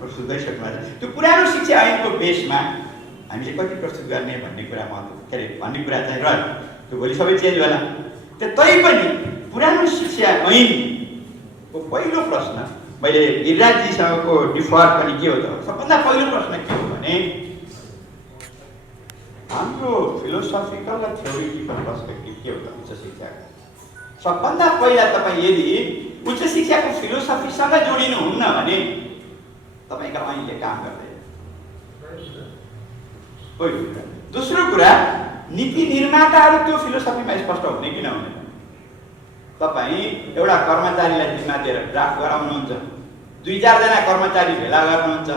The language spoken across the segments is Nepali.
प्रस्तुत गरिसक्नु भएको छ। त्यो पुरानो शिक्षा ऐनको बेसमा हामीले कति प्रस्तुत गर्ने भन्ने कुरा भन्ने कुरा चाहिँ रह्यो। त्यो भोलि सबै चेन्ज होला। तैपनि पुरानो शिक्षा ऐनको पहिलो प्रश्न मैले गिरिराजजीसँगको डिफर पनि के हो त, सबभन्दा पहिलो प्रश्न के हो भने हाम्रो फिलोसफिकल र थ्योरिटिकल पर्सपेक्टिभ के हो त उच्च शिक्षाको। सबभन्दा पहिला तपाईँ यदि उच्च शिक्षाको फिलोसफीसँग जोडिनुहुन्न भने तपाईँका ऐनले काम गर्दैन। पहिलो कुरा। दोस्रो कुरा, नीति निर्माताहरू त्यो फिलोसफीमा स्पष्ट हुने कि नहुने। तपाईँ एउटा कर्मचारीलाई जिम्मा दिएर ड्राफ्ट गराउनुहुन्छ, 2-4 जना कर्मचारी भेला गर्नुहुन्छ,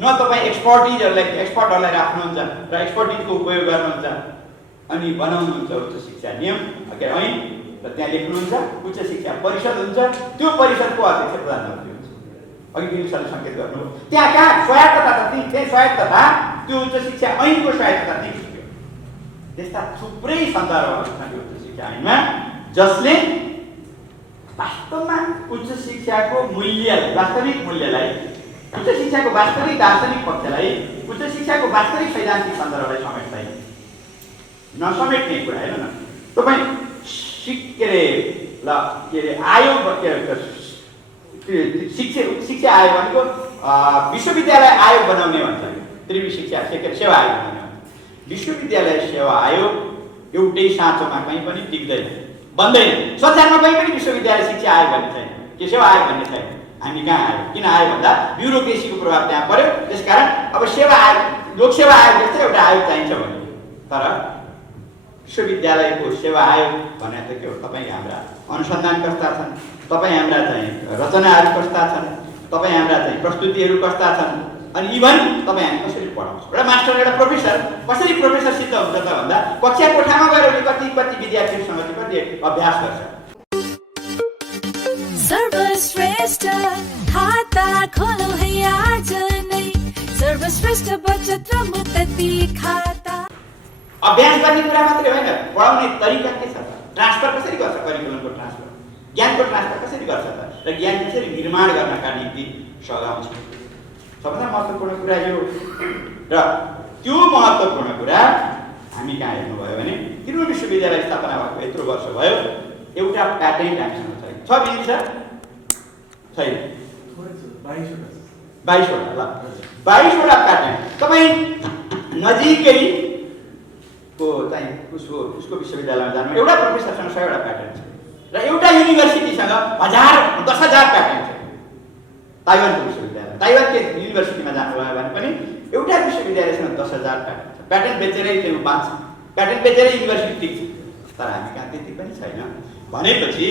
न तपाईँ एक्सपर्टहरूलाई राख्नुहुन्छ र एक्सपर्टिजको उपयोग गर्नुहुन्छ अनि बनाउनुहुन्छ उच्च शिक्षा नियम के ऐन र त्यहाँ लेख्नुहुन्छ उच्च शिक्षा परिषद हुन्छ। त्यो परिषदको अध्यक्ष प्रधानमन्त्री हुन्छ। अघि गिरिसरले सङ्केत गर्नु त्यहाँ कहाँ स्वायत्तता त त्यही स्वायत्तता त्यो उच्च शिक्षा ऐनको स्वायत्तता देखियो। त्यस्ता थुप्रै सन्दर्भहरू छन् उच्च शिक्षा ऐनमा जसले वास्तवमा उच्च शिक्षाको मूल्यलाई, वास्तविक मूल्यलाई, उच्च शिक्षाको वास्तविक दार्शनिक पक्षलाई, उच्च शिक्षाको वास्तविक सैद्धान्तिक सन्दर्भलाई समेट्दैन। नसमेट्ने कुरा हेर्नु न, तपाईँ आयोग शिक्षा आयोग भनेको विश्वविद्यालय आयोग बनाउने भन्छ, त्रिवी शिक्षा सेवा आयोग बनाउने भन्छ। विश्वविद्यालय सेवा आयोग एउटै साँचोमा कहीँ पनि टिक्दैन, बन्दैन। संसारमा कहीँ पनि विश्वविद्यालय शिक्षा आयोग भन्ने छैन, के सेवा आयोग भन्ने छैन। हामी कहाँ आयो, किन आयो भन्दा ब्युरोक्रेसीको प्रभाव त्यहाँ पर्यो। त्यसकारण अब सेवा आयोग, लोकसेवा आयोग जस्तै एउटा आयोग चाहिन्छ भने, तर विश्वविद्यालयको सेवा आयोग भने त के हो, तपाईँ हाम्रा अनुसन्धान कस्ता छन्, तपाईँ हाम्रा चाहिँ रचनाहरू कस्ता छन्, तपाईँ हाम्रा चाहिँ प्रस्तुतिहरू कस्ता छन्, अनि इभन तपाईँ हामी कसरी पढाउँछौँ। एउटा मास्टर, एउटा प्रोफेसर कसरी प्रोफेसर सिद्ध हुन्छ त भन्दा कक्षा कोठामा गएर कति विद्यार्थीहरूसँग कति अभ्यास गर्छ। सर्वश्रेष्ठ खाता खोलो है आज नै, सर्वश्रेष्ठ बचत र मुक्ति खाता। अभ्यास गर्ने कुरा मात्रै होइन, पढाउने तरिका के छ त, ट्रान्सफर कसरी गर्छ, करिकुलमको ट्रान्सफर, ज्ञानको ट्रान्सफर कसरी गर्छ त, र ज्ञान कसरी निर्माण गर्नका निम्ति सघाउँछ। सबभन्दा महत्त्वपूर्ण कुरा यो। र त्यो महत्त्वपूर्ण कुरा हामी कहाँ हेर्नुभयो भने त्रिभुवन विश्वविद्यालय स्थापना भएको यत्रो वर्ष भयो, एउटा प्याटेन्ट हामीसँग छैन। छ बिल छ छैन, 22वटा ल 22वटा प्याटेन्ट। तपाईँ नजिकैको चाहिँ उसको विश्वविद्यालयमा जानु, एउटा प्रोफेसरसँग 100वटा प्याटेन्ट छ र एउटा युनिभर्सिटीसँग 10,000 प्याटेन्ट छ। ताइवानको विश्वविद्यालय, ताइवानकै युनिभर्सिटीमा जानुभयो भने पनि एउटा विश्वविद्यालयसँग 10,000 प्याटेन्ट छ। प्याटेन्ट बेचेरै त्यो बाँच्छ, प्याटेन्ट बेचेरै युनिभर्सिटी टिक्छ। तर हामी कहाँ त्यति पनि छैन भनेपछि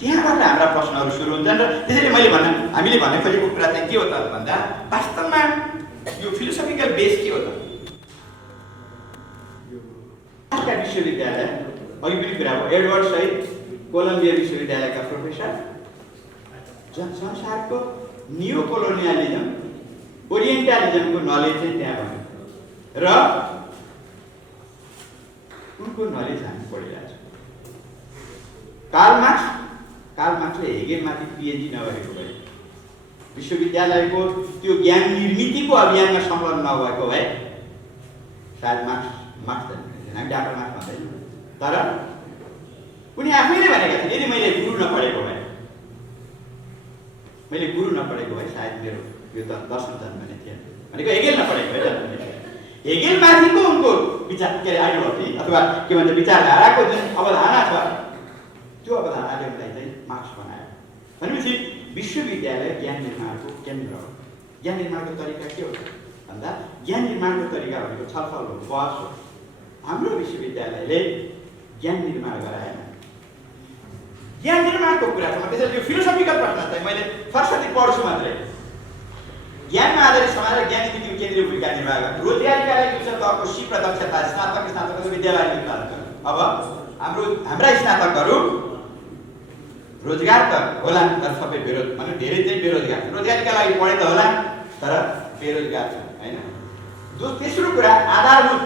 त्यहाँबाट हाम्रा प्रश्नहरू सुरु हुन्छन्। र त्यसैले हामीले भन्ने खोजेको कुरा चाहिँ के हो त भन्दा वास्तवमा यो फिलोसफिकल बेस के हो त। विश्वविद्यालय अघि पनि कुरा भयो, एडवर्ड सहित कोलम्बिया विश्वविद्यालयका प्रोफेसर जनसंसारको नियो कोलोनियलिजम, ओरिएन्टलिजमको नलेज चाहिँ त्यहाँ भयो र उनको नलेज हामी पढिरहेको छौँ। कार्ल मार्क्सले हेगेलमाथि पिएचडी नगरेको भए, विश्वविद्यालयको त्यो ज्ञान निर्मितिको अभियानमा संलग्न नभएको भए सायद मार्क्स हामी डाक्टर मार्क्स भन्दैनौँ, तर उनी आफैले भनेका थिए यदि मैले गुरु नपढेको भए सायद मेरो यो त दर्शन जन्मने थिएन भनेको हेगेल नपढेको भए जन्मने थिएन। हेगेलमाथिको उनको विचार आइडियोलोजी अथवा के भन्छ विचारधाराको जुन अवधारणा छ, त्यो अवधारणाले उनलाई चाहिँ मार्क्स बनायो। भनेपछि विश्वविद्यालय ज्ञान निर्माणको केन्द्र हो। ज्ञान निर्माणको तरिका के हो भन्दा ज्ञान निर्माणको तरिका भनेको छलफल हो, बहस हो। हाम्रो विश्वविद्यालयले ज्ञान निर्माण गराएन। ज्ञान निर्माणको कुरा छ, त्यसैले यो फिलोसफिकल प्रश्न चाहिँ मैले सरस्वती पढ्छु मात्रै। ज्ञानमा आधारित समाज र ज्ञान नीतिको केन्द्रीय भूमिका निर्वाह गर्छ। रोजगारीका लागि उच्च तहको सिप दक्षता स्नातक विद्यालय निर्माण गर्छ। अब हाम्रा स्नातकहरू रोजगार त होला, तर सबै बेरोजगार भने धेरै चाहिँ बेरोजगार छन्। रोजगारीका लागि पढे त होला, तर बेरोजगार छन् होइन। तेस्रो कुरा, आधारभूत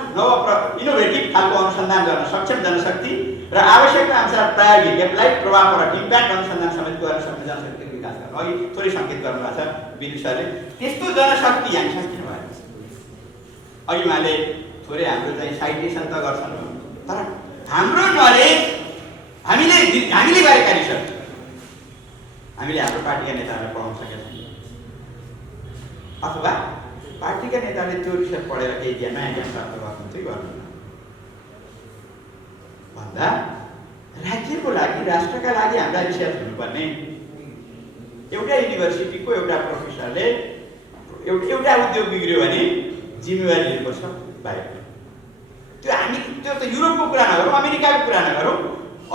इनोभेटिभ खालको अनुसन्धान गर्न सक्षम जनशक्ति र आवश्यकता अनुसार प्रायोगिक एप्लाइड प्रभाव र इम्प्याक्ट अनुसन्धान समेत गर्न सक्ने जनशक्तिको विकास गर्न। अघि थोरै सङ्केत गर्नुभएको छ, बिन्दु सरले त्यस्तो जनशक्ति हामीसँग किन भएन? अघि उहाँले थोरै हाम्रो चाहिँ साइटेसन त गर्छन्, तर हाम्रो नलेज हामीले गरेका रिसर्च हामीले हाम्रो पार्टीका नेताहरूलाई पढाउन सकेका छैनौँ, अथवा पार्टीका नेताले त्यो रिसर्च पढेर केही नयाँ ज्ञान प्राप्त गर्नु चाहिँ गर्नु भन्दा राज्यको लागि, राष्ट्रका लागि हाम्रा रिसर्च हुनुपर्ने। एउटा युनिभर्सिटीको एउटा प्रोफेसरले एउटा उद्योग बिग्रियो भने जिम्मेवारी लिनुपर्छ बाहिर। त्यो हामी त्यो त युरोपको कुरा नगरौँ, अमेरिकाको कुरा नगरौँ,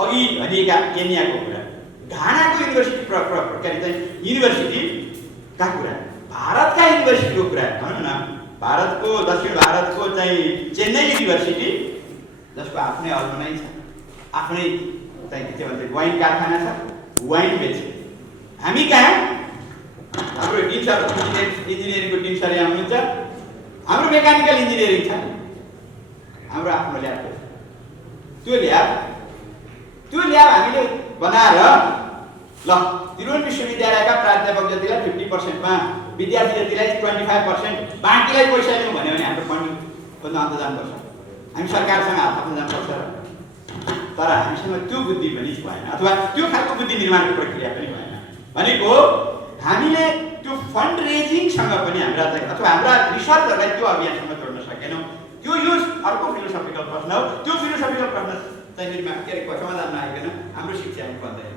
अघि भनिएका केन्याको कुरा, घानाको युनिभर्सिटीका कुरा, भारतका युनिभर्सिटीको कुरा भनौँ न। भारतको दक्षिण भारतको चाहिँ चेन्नई युनिभर्सिटी जसको आफ्नै अल्मनाइ छ, आफ्नै चाहिँ के भन्छ वाइन कारखाना छ, वाइन बेच्छ। हामी कहाँ हाम्रो डिन सर इन्जिनियरिङको डिन सर यहाँ हुनुहुन्छ, हाम्रो मेकानिकल इन्जिनियरिङ छ, हाम्रो आफ्नो ल्याब छ। त्यो ल्याब हामीले बनाएर ल त्रिभुवन विश्वविद्यालयका प्राध्यापक जतिलाई 50%मा, विद्यार्थी जतिलाई 25%, बाँकीलाई पैसा लिउँ भन्यो भने हाम्रो फन्डिङ खोज्न अन्त जानुपर्छ, हामी सरकारसँग हात थाप्न जानुपर्छ। तर हामीसँग त्यो बुद्धि पनि भएन, अथवा त्यो खालको बुद्धि निर्माणको प्रक्रिया पनि भएन। भनेको हामीले त्यो फन्ड रेजिङसँग पनि हाम्रा चाहिँ अथवा हाम्रा रिसर्चहरूलाई त्यो अभियानसँग जोड्न सकेनौँ। त्यो यो अर्को फिलोसफिकल प्रश्न हो। त्यो फिलोसफिकल प्रश्न चाहिँ निर्माण समाधान नआइकन हाम्रो शिक्षामा बन्दैन।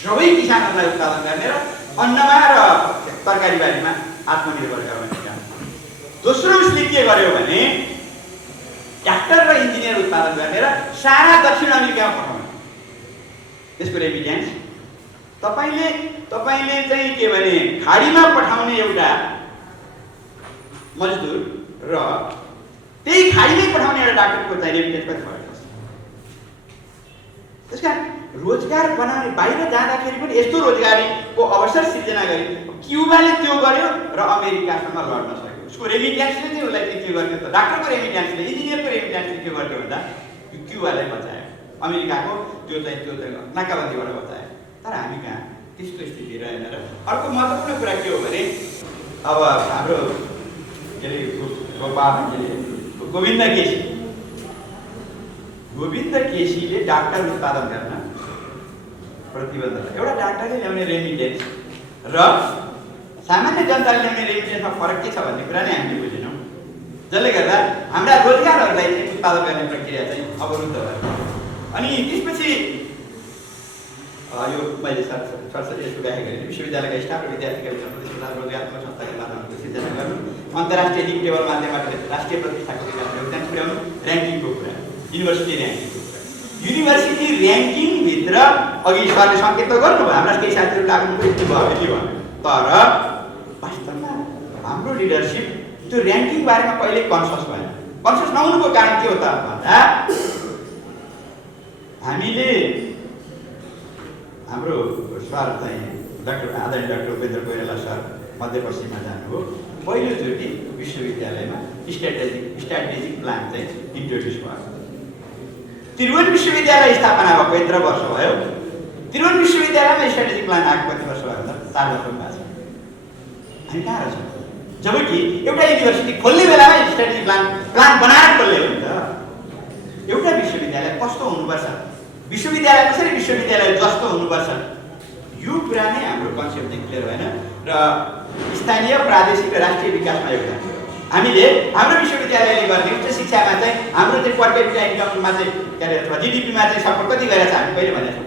सबै किसानहरूलाई उत्पादन गर्ने र अन्नमा र तरकारी बारीमा आत्मनिर्भर गराउने काम। दोस्रो उसले के गर्यो भने डाक्टर र इन्जिनियर उत्पादन गर्ने र सारा दक्षिण अमेरिकामा पठाउने। त्यसको रेमिट्यान्स तपाईले चाहिँ के भने खाडीमा पठाउने एउटा मजदुर र त्यही खाडीमै पठाउने एउटा डाक्टरको चाहिँ रेमिट्यान्स कति फरक छ। त्यसका रोजगार बनाउने बाहिर जाँदाखेरि पनि यस्तो रोजगारीको अवसर सिर्जना गरे। क्युबाले त्यो गर्यो र अमेरिकासँग लड्न सक्यो। उसको रेमिट्यान्सले चाहिँ उसलाई के गर्यो त, डाक्टरको रेमिट्यान्सले, इन्जिनियरको रेमिट्यान्सले के गर्यो भन्दा क्युबालाई बचायो, अमेरिकाको त्यो नाकाबन्दीबाट बचायो। तर हामी कहाँ त्यस्तो स्थिति रहेन। र अर्को महत्त्वपूर्ण कुरा के हो भने अब हाम्रो के अरे गोविन्द केसीले डाक्टर उत्पादन गर्न प्रतिबन्ध। एउटा डाक्टरले ल्याउने रेमिटेन्स र सामान्य जनताले ल्याउने रेमिटेन्समा फरक के छ भन्ने कुरा नै हामीले बुझेनौँ, जसले गर्दा हाम्रा रोजगारहरूलाई चाहिँ उत्पादन गर्ने प्रक्रिया चाहिँ अवरुद्ध भयो। अनि त्यसपछि यो मैले सरसरी यसको व्याख्या गरेँ, विश्वविद्यालयका स्टाफ र विद्यार्थीका बिचमा प्रतिस्पर्धा रोजगारको संस्थागत वातावरणको सिर्जना गर्नु, अन्तर्राष्ट्रिय लिग टेबल माध्यमबाट राष्ट्रिय प्रतिष्ठाको विकासमा योगदान पुर्याउनु, र्याङ्किङको कुरा, युनिभर्सिटी र्याङ्किङको कुरा। युनिभर्सिटी र्याङ्किङभित्र अघि सरले सङ्केत त गर्नुभयो, हाम्रा केही साथीहरू लाग्नु पनि यति भयो यति भयो, तर वास्तवमा हाम्रो लिडरसिप त्यो र्याङ्किङ बारेमा कहिल्यै कन्सियस भएन। कन्सियस नहुनुको कारण के हो त भन्दा हामीले हाम्रो सर चाहिँ आदरणीय डाक्टर उपेन्द्र कोइराला सर मध्यपश्चिममा जानुभयो, पहिलोचोटि विश्वविद्यालयमा स्ट्राटेजिक प्लान चाहिँ इन्ट्रोड्युस भयो। त्रिभुवन विश्वविद्यालय स्थापना भएको 15 वर्ष भयो। त्रिभुवन विश्वविद्यालयमा स्ट्राटेजिक प्लान आएको कति वर्ष भयो त? 4 वर्ष भएको छ। हामी कहाँ रहेछौँ? जबकि एउटा युनिभर्सिटी खोल्ने बेलामा स्ट्राटेजिक प्लान बनाएर खोल्ने हो नि त। एउटा विश्वविद्यालय कस्तो हुनुपर्छ, विश्वविद्यालय कसरी विश्वविद्यालय जस्तो हुनुपर्छ, यो कुरा नै हाम्रो कन्सेप्ट चाहिँ क्लियर भएन र स्थानीय, प्रादेशिक र राष्ट्रिय विकासमा योगदान दियो। हामीले हाम्रो विश्वविद्यालयले गर्ने उच्च शिक्षामा चाहिँ हाम्रो चाहिँ पर क्यापिटा इन्कममा चाहिँ के अरे अथवा जिडिपीमा चाहिँ सपोर्ट कति गरेको छ हामी कहिले भनेको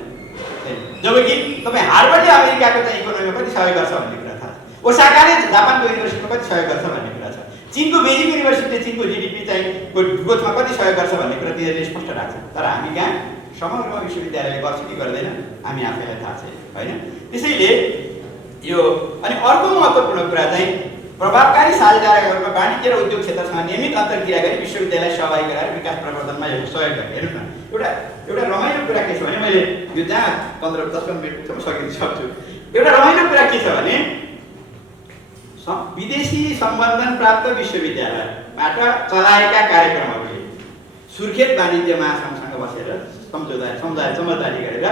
छैन। जबकि तपाईँ हार्वर्डले अमेरिकाको चाहिँ इकोनोमीमा कति सहयोग गर्छ भन्ने कुरा थाहा छ, ओसाकाले जापानको युनिभर्सिटीमा कति सहयोग गर्छ भन्ने कुरा छ, चीनको बेजिङ युनिभर्सिटीले चीनको जिडिपी चाहिँ ग्रोथमा कति सहयोग गर्छ भन्ने कुरा तिनीहरूले स्पष्ट राख्छ। तर हामी कहाँ समग्र विश्वविद्यालयले गर्छ कि गर्दैन हामी आफैलाई थाहा छैन, होइन? त्यसैले यो अनि अर्को महत्त्वपूर्ण कुरा चाहिँ प्रभावकारी साझेदारहरूमा वाणिज्य र उद्योग क्षेत्रसँग नियमित अन्तर्क्रिया गरी विश्वविद्यालय सहभागी गराएर विकास प्रवर्धनमा सहयोग गर्ने। हेर्नु न, एउटा रमाइलो कुरा के छ भने मैले यो जहाँ 15-10 मिनटसम्म सक्छु। एउटा रमाइलो कुरा के छ भने विदेशी सम्बन्धन प्राप्त विश्वविद्यालयबाट चलाएका कार्यक्रमहरूले सुर्खेत वाणिज्य महासङ्घसँग बसेर समझदारी गरेर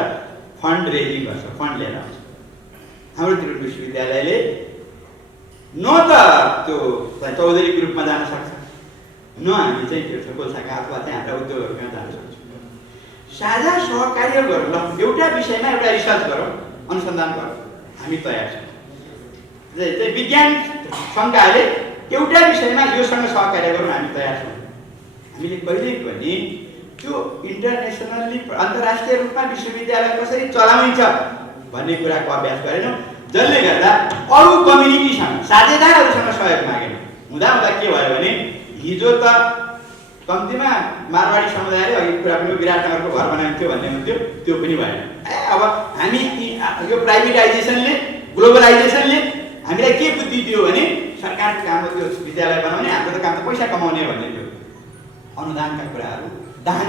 फन्ड रेजिङ गर्छ, फन्ड लिएर आउँछ। हाम्रो त्रिभुवन विश्वविद्यालयले न त त्यो चौधरीको रूपमा जान सक्छ, न हामी चाहिँ के भन्छ कोलसाका अथवा चाहिँ हाम्रा उद्योगहरूमा जान सक्छौँ। साझा सहकार्य गरौँ, ल एउटा विषयमा एउटा रिसर्च गरौँ, अनुसन्धान गरौँ, हामी तयार छौँ। चाहिँ विज्ञान सङ्घले एउटा विषयमा योसँग सहकार्य गरौँ, हामी तयार छौँ। हामीले कहिल्यै पनि त्यो इन्टरनेसनल्ली अन्तर्राष्ट्रिय रूपमा विश्वविद्यालय कसरी चलाइन्छ भन्ने कुराको अभ्यास गरेनौँ, जसले गर्दा अरू कम्युनिटीसँग साझेदारहरूसँग सहयोग मागेनौँ। हुँदा के भयो भने हिजो त कम्तीमा मारवाडी समुदायले अघि कुरा पनि विराटनगरको घर बनाइन्थ्यो भन्ने हुन्थ्यो, त्यो पनि भएन। अब हामी यो प्राइभेटाइजेसनले ग्लोबलाइजेसनले हामीलाई के बुद्धि दियो भने सरकारको काम हो त्यो विद्यालय बनाउने, हाम्रो त काम त पैसा कमाउने भन्ने थियो। अनुदानका कुराहरू, दान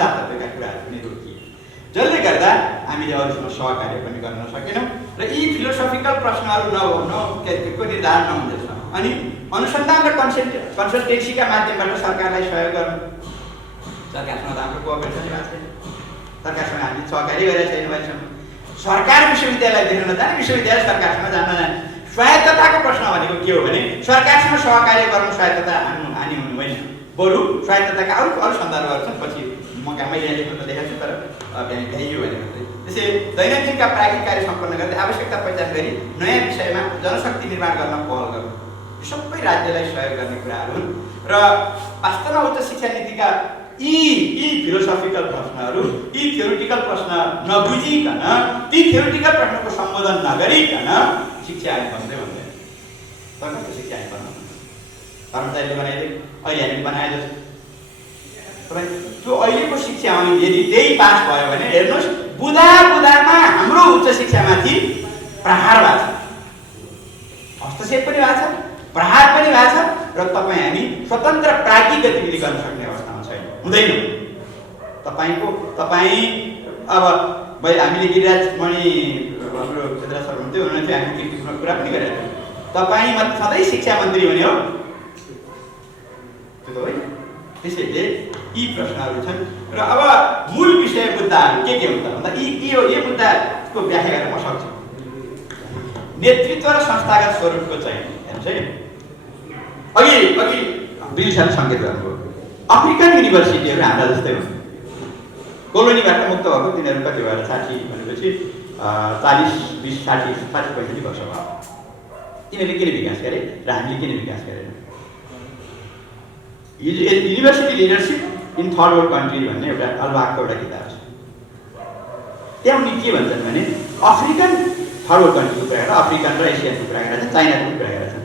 दातव्यका कुराहरू पनि रोकिए, जसले गर्दा हामीले अरूसँग सहकार्य पनि गर्न सकेनौँ र यी फिलोसफिकल प्रश्नहरू को निर्धारण नहुँदैछ। अनि अनुसन्धान र कन्सल्टेन्सीका माध्यमबाट सरकारलाई सहयोग गर्नु, सरकारसँग हाम्रो कोअपरेसन भएको छैन, सरकारसँग हामीले सहकार्य गरेका छैन। अहिलेसम्म सरकार विश्वविद्यालय देख्न नजाने, विश्वविद्यालय सरकारसँग जान नजाने। स्वायत्तताको प्रश्न भनेको के हो भने सरकारसँग सहकार्य गर्नु स्वायत्तता हानि हुनु होइन, बरु स्वायत्तताका अरू सन्दर्भहरू छन्। पछि मैले यहाँ लेख्न त देखाएको छु, तर भ्याइयो भने मात्रै। त्यसै दैनन्दिनका प्राज्ञिक कार्य सम्पन्न गर्दै आवश्यकता पहिचान गरी नयाँ विषयमा जनशक्ति निर्माण गर्न पहल गर्नु, यो सबै राज्यलाई सहयोग गर्ने कुराहरू हुन्। र वास्तवमा उच्च शिक्षा नीतिका यी फिलोसफिकल प्रश्नहरू, यी थ्योरिटिकल प्रश्न नबुझिकन, ती थ्योरिटिकल प्रश्नको सम्बोधन नगरिकन शिक्षा ऐन बन्दै भन्दैन। तर कस्तो शिक्षा ऐन बन्नु कर्मचारीले बनाइदियो, अहिले हामीले बनाए जस्तो। तपाईँ त्यो अहिलेको शिक्षा ऐन यदि त्यही पास भयो भने हेर्नुहोस्, बुदामा हाम्रो उच्च शिक्षामाथि प्रहार भएको छ, हस्तक्षेप पनि भएको छ, प्रहार पनि भएको छ, र तपाईँ हामी स्वतन्त्र प्राज्ञिक गतिविधि गर्न सक्ने अवस्थामा छैन, हुँदैन। तपाईँ अब हामीले गिरिराज मणि हाम्रो क्षेत्र सर हुन्थ्यो, उनीहरूले चाहिँ हामी कृतिमा कुरा पनि गरेका थियौँ। तपाईँ सधैँ शिक्षा मन्त्री हुने हो, त्यो त होइन। त्यसैले यी प्रश्नहरू छन्। र अब मूल विषय मुद्दाहरू के हुन्छ भन्दा यी मुद्दाको व्याख्या गर्न म सक्छु। नेतृत्व र संस्थागत स्वरूपको चाहिँ हेर्नुहोस् है, अघि ब्रिलिसले सङ्केत गर्नुभयो, अफ्रिकन युनिभर्सिटीहरू हाम्रा जस्तै हुन्, कोलोनीबाट मुक्त भएको तिनीहरू कति भएर 60 भनेपछि 40-20-60-65 वर्ष भयो। तिनीहरूले किन विकास गरे र हामीले किन विकास गरेन? University leadership in third world country भन्ने एउटा अल्बाकको एउटा किताब छ। त्यहाँ उनी के भन्छन् भने अफ्रिकन थर्ड वर्ल्ड कन्ट्रीको कुरा गरेर, अफ्रिकन र एसियनको कुरा गरेर, चाइनाको कुरा गरेर छन्।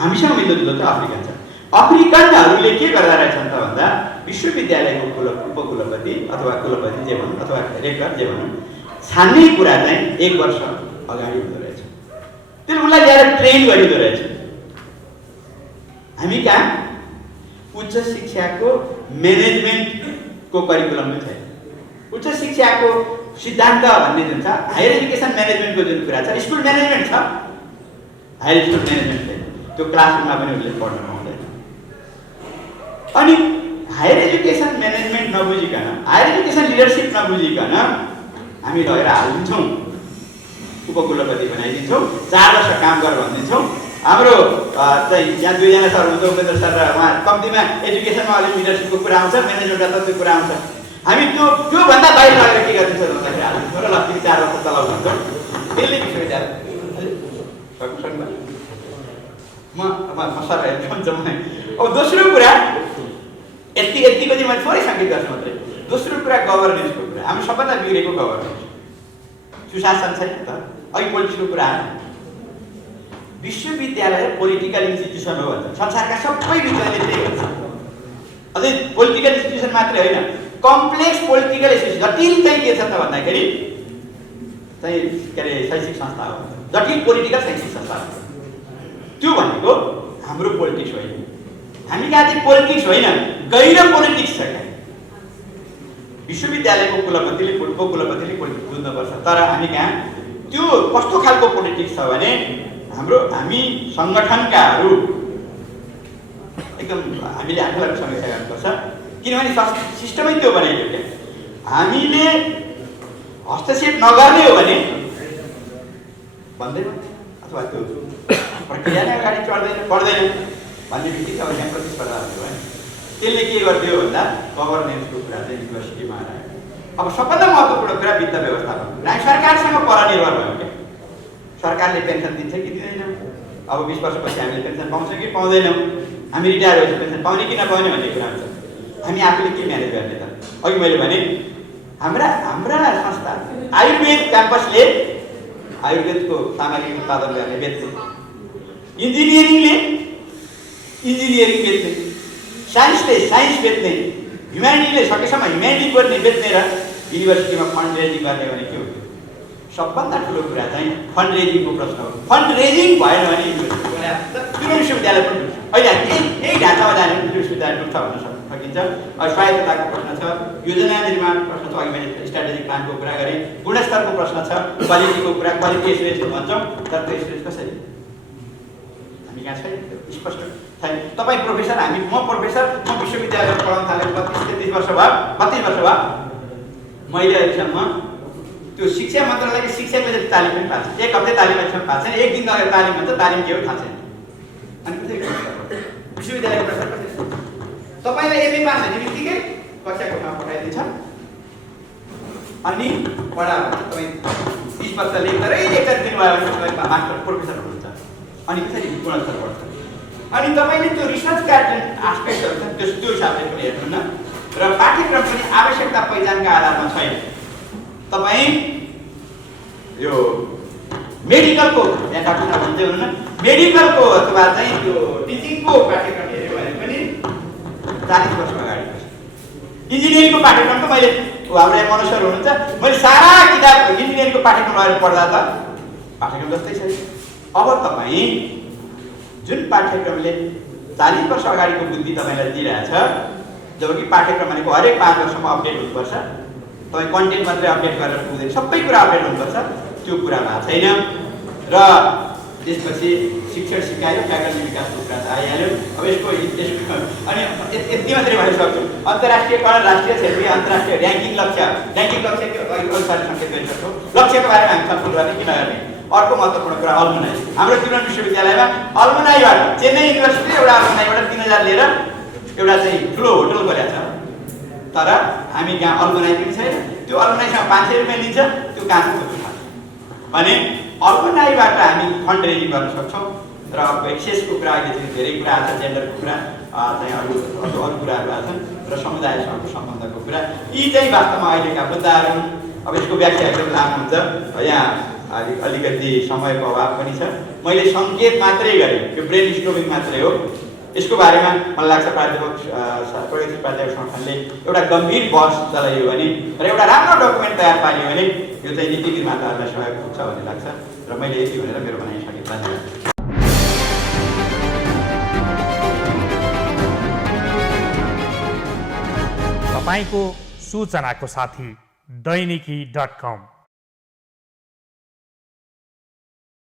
हामीसँग मिल्दोजुल्दो त अफ्रिकन छ। अफ्रिकनहरूले के गर्दा रहेछन् त भन्दा विश्वविद्यालयको उपकुलपति अथवा कुलपति जे भनौँ अथवा रेक्टर जे भनौँ, छान्ने कुरा चाहिँ 1 वर्ष अगाडि हुँदो रहेछ। त्यसले उनलाई ल्याएर ट्रेन गरिँदो रहेछ। हामी कहाँ उच्च शिक्षाको म्यानेजमेन्टको करिकुलम पनि छैन। उच्च शिक्षाको सिद्धान्त भन्ने जुन छ, हायर एजुकेसन म्यानेजमेन्टको जुन कुरा छ, स्कुल म्यानेजमेन्ट छ, हायर स्कुल म्यानेजमेन्ट छैन। त्यो क्लासरुममा पनि उसले पढ्न पाउँदैन। अनि हायर एजुकेसन म्यानेजमेन्ट नबुझिकन, हायर एजुकेसन लिडरसिप नबुझिकन हामी लगेर हालिदिन्छौँ, उपकुलपति बनाइदिन्छौँ, 4 वर्ष काम गर भनिदिन्छौँ। हाम्रो चाहिँ यहाँ 2 जना सर हुनुहुन्छ, उपेन्द्र सर र उहाँ, कम्तीमा एजुकेसनमा अलिक लिडरसिपको कुरा आउँछ, म्यानेजमेन्टमा त त्यो कुरा आउँछ। हामी त्योभन्दा बाहिर लगेर के गरिदिन्छौँ भन्दाखेरि हालिदिन्छौँ र ल 3-4 वर्ष चलाउँछौँ। त्यसले विश्वविद्यालय म सर हेर्नुहुन्छ मलाई। अब दोस्रो कुरा, यतिको चाहिँ मैले थोरै सङ्केत गर्छु मात्रै। दोस्रो कुरा गभर्नेन्सको कुरा, हाम्रो सबभन्दा बिग्रेको गभर्नेन्स, सुशासन छैन त। अघि पोलिटिक्सको कुरा आयो, विश्वविद्यालय पोलिटिकल इन्स्टिट्युसन हो भन्छ, संसारका सबै विद्यालय त्यही भन्छ। अझै पोलिटिकल इन्स्टिट्युसन मात्रै होइन, कम्प्लेक्स पोलिटिकल इन्स्टिट्युसन। जटिल चाहिँ के छ त भन्दाखेरि चाहिँ के अरे शैक्षिक संस्था हो, जटिल पोलिटिकल शैक्षिक संस्था हो। त्यो भनेको हाम्रो पोलिटिक्स होइन। हामी कहाँ चाहिँ पोलिटिक्स होइन, गैर पोलिटिक्स छ। विश्वविद्यालयको कुलपतिले उपकुलपतिले पोलिटिक्स बुझ्नुपर्छ। तर हामी कहाँ त्यो कस्तो खालको पोलिटिक्स छ भने हामी सङ्गठनकाहरू एकदम हामीले आफूलाई समीक्षा गर्नुपर्छ, किनभने सिस्टमै त्यो बनाइदियो क्या। हामीले हस्तक्षेप नगर्ने हो भने बन्दै अथवा त्यो प्रक्रिया नै अगाडि बढ्दैन भन्ने बित्तिकै अब यहाँ प्रतिस्पर्धा हुन्थ्यो होइन। त्यसले के गरिदियो भन्दा गभर्नेन्सको कुरा चाहिँ युनिभर्सिटीमा आयो। अब सबभन्दा महत्त्वपूर्ण कुरा वित्त व्यवस्थापन। हामी सरकारसँग परनिर्भर भयौँ क्या। सरकारले पेन्सन दिन्छ कि दिँदैन, अब 20 वर्षपछि हामीले पेन्सन पाउँछौँ कि पाउँदैनौँ, हामी रिटायर भएपछि पेन्सन पाउने कि नपाउने भन्ने कुरा हुन्छ। हामी आफूले के म्यानेज गर्ने त? अघि मैले भने हाम्रा संस्था आयुर्वेद क्याम्पसले आयुर्वेदको सामग्री उत्पादन गर्ने बेच्ने, इन्जिनियरिङले इन्जिनियरिङ बेच्ने, साइन्सले साइन्स बेच्ने, ह्युम्यानिटीले सकेसम्म ह्युम्यानिटी गर्ने बेच्ने र युनिभर्सिटीमा फन्ड रेजिङ गर्ने भने के हो? सबभन्दा ठुलो कुरा चाहिँ फन्ड रेजिङको प्रश्न हो। फन्ड रेजिङ भएन भने जुन विश्वविद्यालय पनि अहिले यही ढाँचामा जाने विश्वविद्यालय डुब्छ भन्न सकिन्छ। स्वायत्तताको प्रश्न छ, योजना निर्माण प्रश्न छ, अघि मैले स्ट्राटेजिक प्लानको कुरा गरेँ, गुणस्तरको प्रश्न छ, क्वालिटीको कुरा, क्वालिटी एसुरेन्स भन्छौँ, तर त्यो एसुरेन्स कसरी? हामी कहाँ छैन, स्पष्ट छैन। तपाईँ प्रोफेसर, म प्रोफेसर, म विश्वविद्यालयमा पढाउन थालेको 32-33 वर्ष भयो, 32 वर्ष भयो। मैले अहिलेसम्म त्यो शिक्षा मन्त्रालयको शिक्षाको जति तालिम पनि पाएको छैन। 1 हप्ता तालिम अहिलेसम्म पाएको छैन। 1 दिन अगाडि तालिम भन्छ, तालिम के हो थाहा छैन। अनि कसरी विश्वविद्यालयको प्रश्न कसरी? तपाईँलाई एमए पास हुने बित्तिकै कक्षा कोठामा पठाइदिन्छ अनि पढा भन्छ। तपाईँ 30 वर्ष लेख्दै लेख्दै दिनुभयो भने तपाईँ मास्टर प्रोफेसर हुनुहुन्छ। अनि कसरी गुणस्तर बढ्छ? अनि तपाईँले त्यो रिसर्चका जुन आस्पेक्टहरू छन् त्यो हिसाबले पनि हेर्नुहुन्न र पाठ्यक्रम पनि आवश्यकता पहिचानका आधारमा छैन। तपाईँ यो मेडिकलको यहाँ डाक्टर साहब भन्दै हुनुहुन्न, मेडिकलको अथवा चाहिँ त्यो टिचिङको पाठ्यक्रम हेऱ्यो भने पनि 40 वर्ष अगाडि छ। इन्जिनियरिङको पाठ्यक्रम त मैले हाम्रो यहाँ मनोज सर हुनुहुन्छ, मैले सारा किताब इन्जिनियरिङको पाठ्यक्रम लगेर पढ्दा त पाठ्यक्रम जस्तै छ। अब तपाईँ जुन पाठ्यक्रमले 40 वर्ष अगाडिको बुद्धि तपाईँलाई दिइरहेछ, जबकि पाठ्यक्रम भनेको हरेक 5 वर्षमा अपडेट हुनुपर्छ। तपाईँ कन्टेन्ट मात्रै अपडेट गरेर पुग्दैन, सबै कुरा अपडेट हुनुपर्छ। त्यो कुरा भएको छैन। र त्यसपछि शिक्षण सिकायो, फ्याकल्टी विकासको कुरा त आइहाल्यो। अब यसको अनि यति मात्रै भनिसक्छु। अन्तर्राष्ट्रियकरण, राष्ट्रिय क्षेत्रीय अन्तर्राष्ट्रिय ऱ्याङ्किङ लक्ष्य के अनुसार सङ्केत गरिसक्छौँ। लक्ष्यको बारेमा हामी छलफल गर्ने कि नगर्ने। अर्को महत्त्वपूर्ण कुरा अल्मुनाई। हाम्रो त्रिभुवन विश्वविद्यालयमा अल्मुनाईबाट चेन्नई युनिभर्सिटीले एउटा अल्मुनाईबाट 3000 लिएर एउटा चाहिँ ठुलो होटल गरेको छ। तर हामी यहाँ अल्मुनाई पनि छैन। त्यो अल्मुनाईसँग 500 रुपियाँ लिन्छ, त्यो कहाँ छ भने अल्मुनाईबाट हामी फन्ड रेजिङ गर्न सक्छौँ। र अब एक्सेसको कुरा अहिले चाहिँ धेरै कुरा आएको छ, जेन्डरको कुरा चाहिँ अरू कुराहरू आएको छन् र समुदायसँगको सम्बन्धको कुरा। यी चाहिँ वास्तवमा अहिलेका मुद्दाहरू हुन्। अब यसको व्याख्या एकदम लामो हुन्छ, यहाँ अलिकति समयको अभाव पनि छ। मैले सङ्केत मात्रै गरेँ, यो ब्रेन स्ट्रोमिङ मात्रै हो। यसको बारेमा मलाई लाग्छ प्रगतिशील प्राध्यापक संगठनले एउटा गम्भीर बहस चलाइयो भने र एउटा राम्रो डकुमेन्ट तयार पारियो भने यो चाहिँ नीति निर्माताहरूलाई सहयोग पुग्छ भन्ने लाग्छ। र मैले यति भनेर मेरो भनाइ सकेँ। धन्यवाद। तपाईँको सूचनाको साथी दैनिकी.com